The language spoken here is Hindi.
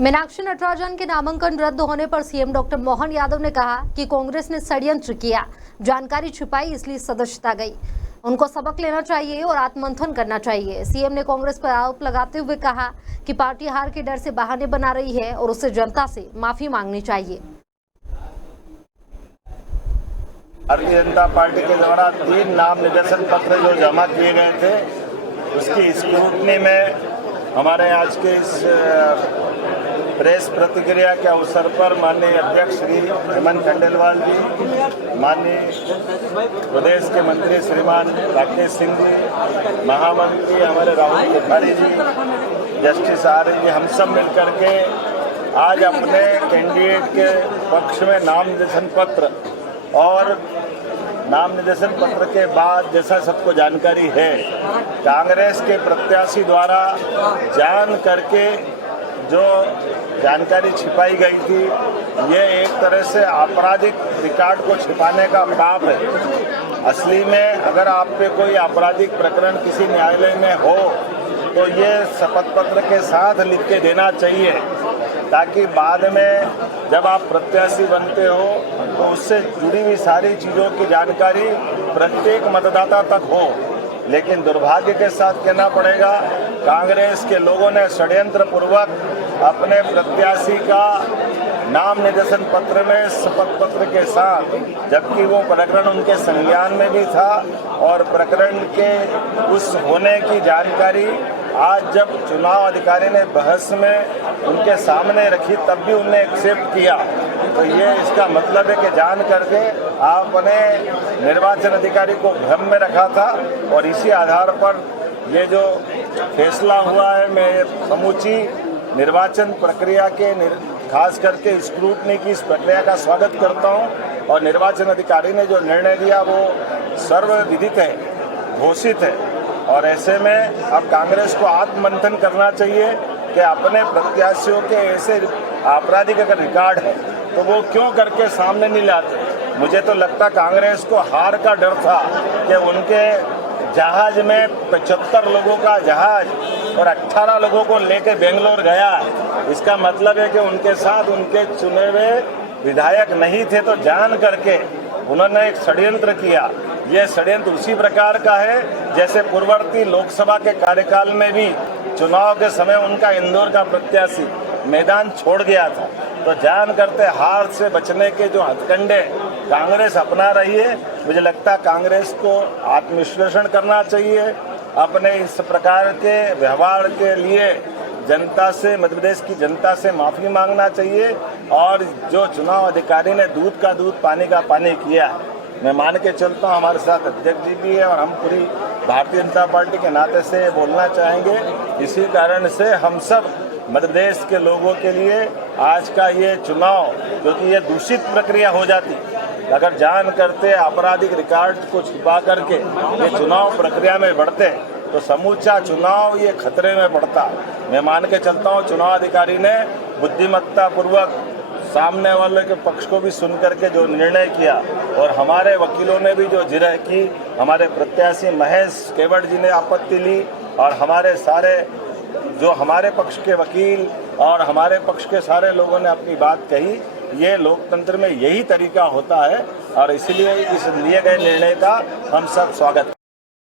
मीनाक्षी नटराजन के नामांकन रद्द होने पर सीएम डॉक्टर मोहन यादव ने कहा कि कांग्रेस ने षड्यंत्र किया, जानकारी छिपाई, इसलिए सदस्यता गई। उनको सबक लेना चाहिए और आत्ममंथन करना चाहिए। सीएम ने कांग्रेस पर आरोप लगाते हुए कहा कि पार्टी हार के डर से बहाने बना रही है और उसे जनता से माफी मांगनी चाहिए। भारतीय जनता पार्टी के द्वारा 3 नाम निर्देशन पत्र जो जमा किए गए थे, उसकी स्क्रूटनी में हमारे आज के इस प्रेस प्रतिक्रिया के अवसर पर माननीय अध्यक्ष श्री हेमंत खंडेलवाल जी, माननीय प्रदेश के मंत्री श्रीमान राकेश सिंह जी, महामंत्री हमारे राहुल त्रिपाठी जी, जस्टिस आर्य जी, हम सब मिलकर के आज अपने कैंडिडेट के पक्ष में नाम निर्देशन पत्र और नाम निर्देशन पत्र के बाद जैसा सबको जानकारी है, कांग्रेस के प्रत्याशी द्वारा जान करके जो जानकारी छिपाई गई थी, ये एक तरह से आपराधिक रिकॉर्ड को छिपाने का पाप है। असली में अगर आप पे कोई आपराधिक प्रकरण किसी न्यायालय में हो तो ये शपथ पत्र के साथ लिख के देना चाहिए, ताकि बाद में जब आप प्रत्याशी बनते हो तो उससे जुड़ी हुई सारी चीज़ों की जानकारी प्रत्येक मतदाता तक हो। लेकिन दुर्भाग्य के साथ कहना पड़ेगा, कांग्रेस के लोगों ने षड्यंत्र पूर्वक अपने प्रत्याशी का नाम निर्देशन पत्र में शपथ पत्र के साथ, जबकि वो प्रकरण उनके संज्ञान में भी था और प्रकरण के उस होने की जानकारी आज जब चुनाव अधिकारी ने बहस में उनके सामने रखी तब भी उन्हें एक्सेप्ट किया। तो ये इसका मतलब है कि जान करके आपने निर्वाचन अधिकारी को भ्रम में रखा था और इसी आधार पर ये जो फैसला हुआ है, मैं समूची निर्वाचन प्रक्रिया के खास करके स्क्रूटनी की इस प्रक्रिया का स्वागत करता हूं और निर्वाचन अधिकारी ने जो निर्णय दिया वो सर्वविदित है, घोषित है। और ऐसे में अब कांग्रेस को आत्ममंथन करना चाहिए कि अपने प्रत्याशियों के ऐसे आपराधिक अगर रिकॉर्ड है तो वो क्यों करके सामने नहीं लाते। मुझे तो लगता कांग्रेस को हार का डर था कि उनके जहाज में 75 लोगों का जहाज और 18 लोगों को लेकर बेंगलोर गया। इसका मतलब है कि उनके साथ उनके चुने हुए विधायक नहीं थे, तो जान करके उन्होंने एक षड्यंत्र किया। यह षड्यंत्र उसी प्रकार का है जैसे पूर्ववर्ती लोकसभा के कार्यकाल में भी चुनाव के समय उनका इंदौर का प्रत्याशी मैदान छोड़ गया था। तो जान करते हार से बचने के जो हथकंडे कांग्रेस अपना रही है, मुझे लगता है कांग्रेस को आत्मविश्लेषण करना चाहिए। अपने इस प्रकार के व्यवहार के लिए जनता से, मध्य प्रदेश की जनता से माफ़ी मांगना चाहिए। और जो चुनाव अधिकारी ने दूध का दूध पानी का पानी किया, मैं मान के चलता हूँ हमारे साथ अध्यक्ष जी भी है और हम पूरी भारतीय जनता पार्टी के नाते से बोलना चाहेंगे। इसी कारण से हम सब मध्य प्रदेश के लोगों के लिए आज का ये चुनाव, क्योंकि ये दूषित प्रक्रिया हो जाती अगर जान करते आपराधिक रिकॉर्ड को छिपा करके ये चुनाव प्रक्रिया में बढ़ते तो समूचा चुनाव ये खतरे में पड़ता। मैं मान के चलता हूँ चुनाव अधिकारी ने बुद्धिमत्ता पूर्वक सामने वाले के पक्ष को भी सुन करके जो निर्णय किया और हमारे वकीलों ने भी जो जिरह की, हमारे प्रत्याशी महेश केवट जी ने आपत्ति ली और हमारे सारे जो हमारे पक्ष के वकील और हमारे पक्ष के सारे लोगों ने अपनी बात कही। ये लोकतंत्र में यही तरीका होता है और इसलिए इस लिए गए निर्णय का हम सब स्वागत